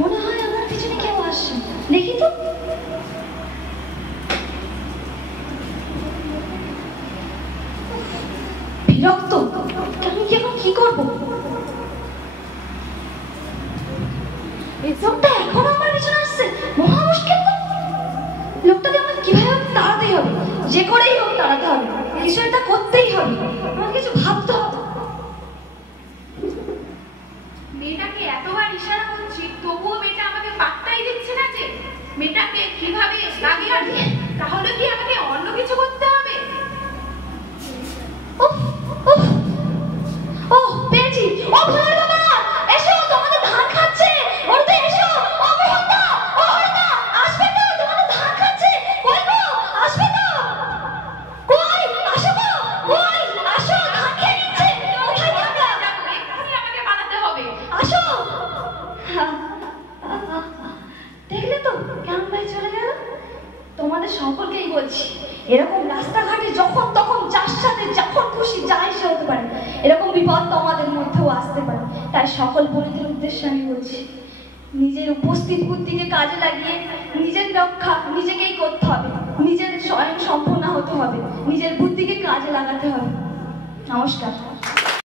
মনে হয় আমার পিছনে কেউ আসছে, দেখি তো। বিরক্ত, আমি এখন কি করবো? এই লোকটা এখন আমার পিছনে আসছে, মহা মুশকিল তো। লোকটাকে আমাকে কিভাবে তাড়াতেই হবে, যে করেই হোক তাড়াতে হবে, কিছু একটা করতেই হবে, আমাকে কিছু ভাবতে হবে। মেয়েটাকে এতবার ইশারা করছি, তবুও মেয়েটা আমাকে পাত্তাই দিচ্ছে না। যে মেয়েটাকে কিভাবে লাগে আনবে, তাহলে কি আমাকে অন্য কিছু করতে হবে? উফ উফ, ও পেয়েছি। ও ভোলার বাবা, এসো, তোমাদের ধান খাচ্ছে। বলতে এসো। ও মোহনদা, ও হরিদা, আসবে তো? তোমাদের ধান খাচ্ছে। কই গো, আসবে তো? কই, আসো গো, কই, আসো, ধান খেয়ে নিচ্ছে। কোথায় থাকা? এক্ষুনি আমাকে বানাতে হবে। আসো। দেখলে তো কেমন ভাই চলে গেল? তোমাদের সকলকেই বলছি, এরকম রাস্তাঘাটে যখন তখন যার সাথে যখন খুশি যা এসে হতে পারে, এরকম বিপদ তোমাদের মধ্যেও আসতে পারে। তাই সকল বোনদের উদ্দেশ্যে আমি বলছি, নিজের উপস্থিত বুদ্ধিকে কাজে লাগিয়ে নিজের রক্ষা নিজেকেই করতে হবে, নিজের স্বয়ং সম্পূর্ণ হতে হবে, নিজের বুদ্ধিকে কাজে লাগাতে হবে। নমস্কার।